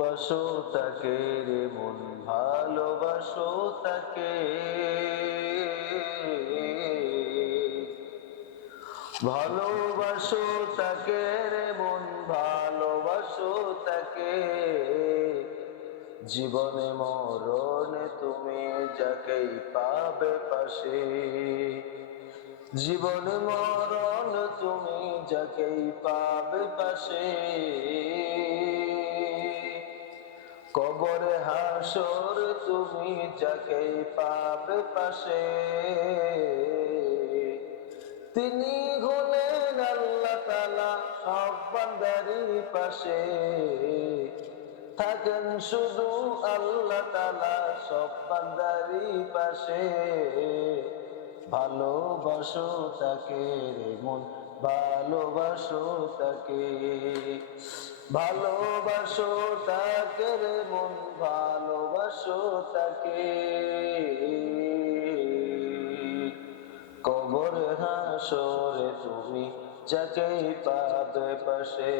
ভালোবাসো তাকে রে মন, ভালোবাসো তাকে, ভালোবাসো তাকে রে মন, ভালোবাসো তাকে। জীবনে মরণে তুমি যাকেই পাবে পাশে, জীবনে মরণ তুমি যাকেই পাবে পাশে। কবরে হাসর তুমি যাকেই পাবে পাশে, তিনি হলেন আল্লাহ তাআলা সব বান্দারই পাশে। থাকেন শুধু আল্লাহ তাআলা সব বান্দারই পাশে। ভালোবাসো তাকে রে মন, ভালোবাসো তাকে, ভালোবাসো তাকে রে মন, ভালোবাসো তাকে। কবর হাসরে তুমি যাকেই পাবে পাশে।